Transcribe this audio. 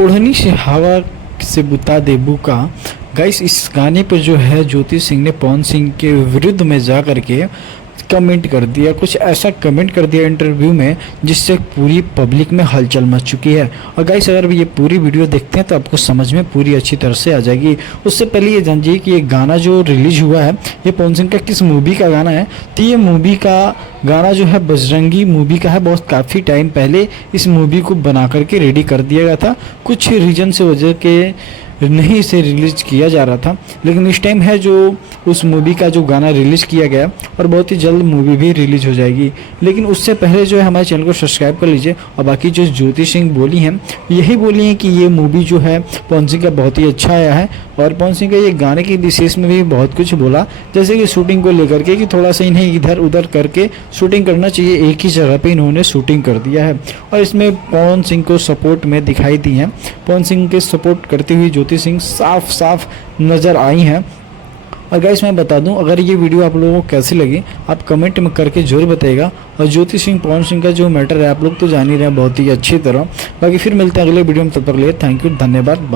ओढ़नी से हवा से बुता दे बुका। गाइस इस गाने पर जो है ज्योति सिंह ने पवन सिंह के विरुद्ध में जा करके कमेंट कर दिया, कुछ ऐसा कमेंट कर दिया इंटरव्यू में जिससे पूरी पब्लिक में हलचल मच चुकी है। और गाइस अगर ये पूरी वीडियो देखते हैं तो आपको समझ में पूरी अच्छी तरह से आ जाएगी। उससे पहले ये जानिए कि ये गाना जो रिलीज हुआ है ये पवन सिंह का किस मूवी का गाना है। तो ये मूवी का गाना जो है बजरंगी मूवी का है। बहुत काफ़ी टाइम पहले इस मूवी को बना करके रेडी कर दिया गया था, कुछ रीजन से वजह के नहीं इसे रिलीज किया जा रहा था, लेकिन इस टाइम है जो उस मूवी का जो गाना रिलीज़ किया गया और बहुत ही जल्द मूवी भी रिलीज हो जाएगी। लेकिन उससे पहले जो है हमारे चैनल को सब्सक्राइब कर लीजिए। और बाकी जो ज्योति सिंह बोली हैं यही बोली हैं कि ये मूवी जो है पवन सिंह का बहुत ही अच्छा आया है। और पवन सिंह का ये गाने की विशेष में भी बहुत कुछ बोला, जैसे कि शूटिंग को लेकर के कि थोड़ा सा इन्हें इधर उधर करके शूटिंग करना चाहिए, एक ही जगह पे इन्होंने शूटिंग कर दिया है। और इसमें पवन सिंह को सपोर्ट में दिखाई दी हैं, पवन सिंह के सपोर्ट करती हुई ज्योति सिंह साफ साफ नज़र आई हैं। और गाइस मैं बता दूं, अगर ये वीडियो आप लोगों को कैसी लगी आप कमेंट में करके जरूर बताइएगा। और ज्योति सिंह पवन सिंह का जो मैटर है आप लोग तो जान ही रहे हैं बहुत ही अच्छी तरह। बाकी फिर मिलते हैं अगले वीडियो में, तब तक के लिए थैंक यू, धन्यवाद।